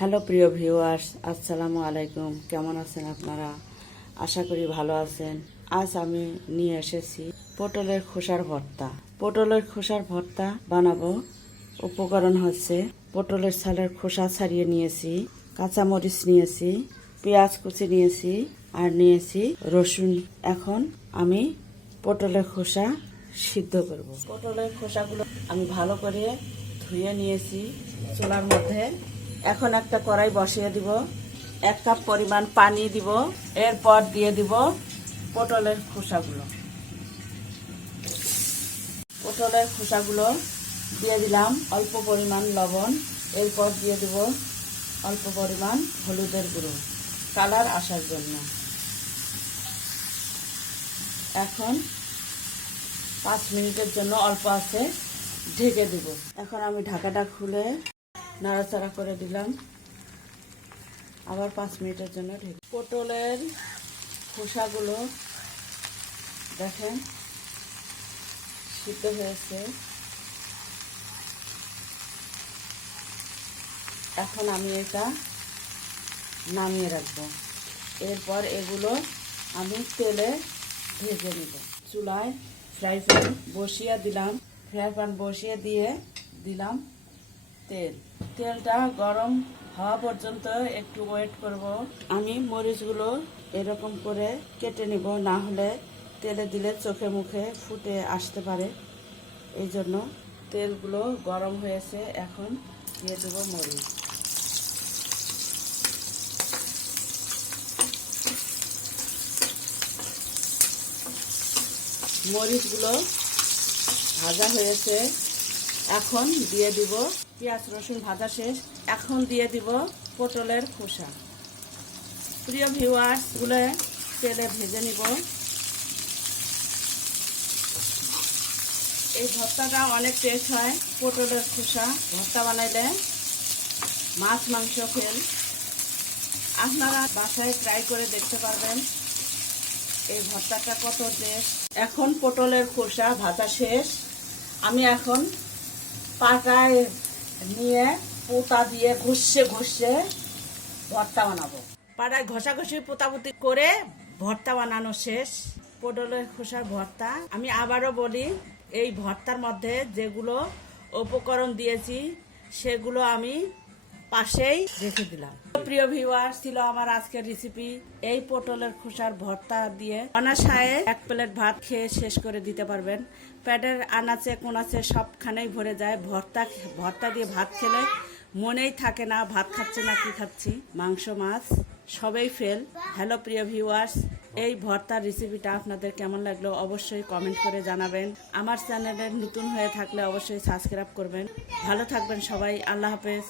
Hello প্রিয় viewers, আসসালামু আলাইকুম। কেমন আছেন আপনারা? আশা করি ভালো আছেন। আজ আমি নিয়ে এসেছি পটলের খোসার ভর্তা। পটলের খোসার ভর্তা বানাবো। উপকরণ হচ্ছে পটলের ছালের খোসা ছাড়িয়ে নিয়েছি, কাঁচামরিচ নিয়েছি, পেঁয়াজ কুচি নিয়েছি আর নিয়েছি রসুন। এখন আমি পটলের খোসা সিদ্ধ করব। পটলের খোসাগুলো আমি ভালো করে ধুয়ে নিয়েছি চুলার মধ্যে। এখন একটা কড়াই বসিয়ে দিব, এক কাপ পরিমাণ পানি দিব, এরপর দিয়ে দিব পটলের খোসাগুলো। পটলের খোসাগুলো দিয়ে দিলাম অল্প পরিমাণ লবণ, এরপর দিয়ে দিব অল্প পরিমাণ হলুদের গুঁড়ো, কালার আসার জন্য। এখন পাঁচ মিনিটের জন্য অল্প আছে, ঢেকে দেব। এখন আমি ঢাকাটা খুলে নাড়াচাড়া করে দিলাম। আবার পাঁচ মিনিটের জন্য ঢেকে পটলের খোসাগুলো দেখেন, সিদ্ধ হয়েছে। এখন আমি এটা নামিয়ে রাখব। এরপর এগুলো আমি তেলে ভেজে নেব। চুলায় ফ্রাই প্যান বসিয়ে দিলাম। ফ্রাই প্যান বসিয়ে দিয়ে দিলাম। তেল। তেলটা গরম হওয়া পর্যন্ত একটু ওয়েট করব। আমি মরিচগুলো এরকম করে কেটে নিব, না হলে তেলে দিলে চোখে মুখে ফুটে আসতে পারে। এই জন্য তেলগুলো গরম হয়েছে, এখন দিয়ে দেবো মরিচ। মরিচগুলো ভাজা হয়েছে, এখন দিয়ে দিব পেঁয়াজ, রসুন ভাজা শেষ। এখন দিয়ে দিব পটলের খোসা। প্রিয় ভিউয়ার্সগুলো তেলে ভেজে নিব। এই ভর্তাটা অনেক টেস্ট হয়, পটলের খোসা। ভর্তা বানাইলে মাছ, মাংস ফেল আপনারা বাসায় ট্রাই করে দেখতে পারবেন এই ভর্তাটা কত টেস্ট এখন পটলের খোসা ভাজা শেষ। আমি এখন পাটায় নিয়ে পোতা দিয়ে ঘষে ঘষে ভর্তা বানাবো। পাড়ায় ঘষাঘষি পোতাপুতি করে ভর্তা বানানো শেষ। পটলের খোসার ভর্তা। আমি আবারও বলি, এই ভর্তার মধ্যে যেগুলো উপকরণ দিয়েছি, সেগুলো আমি পাশেই রেখে দিলাম। প্রিয় ভিউয়ার ছিল আমার আজকের রেসিপি এই পটলের খোসার ভর্তা দিয়ে অনাশায় এক প্লেট ভাত খেয়ে শেষ করে দিতে পারবেন। প্যাটের আনাচে কোনাচে সবখানেই ভরে যায়। ভর্তা ভর্তা দিয়ে ভাত খেলে মনেই থাকে না ভাত খাচ্ছে না কি খাচ্ছি। মাংস মাছ সবেই ফেল হ্যালো প্রিয় ভিউয়ার্স এই ভর্তার রেসিপিটা আপনাদের কেমন লাগল অবশ্যই কমেন্ট করে জানাবেন। আমার চ্যানেলের নতুন হয়ে থাকলে অবশ্যই সাবস্ক্রাইব করবেন। ভালো থাকবেন সবাই। আল্লাহ হাফেজ।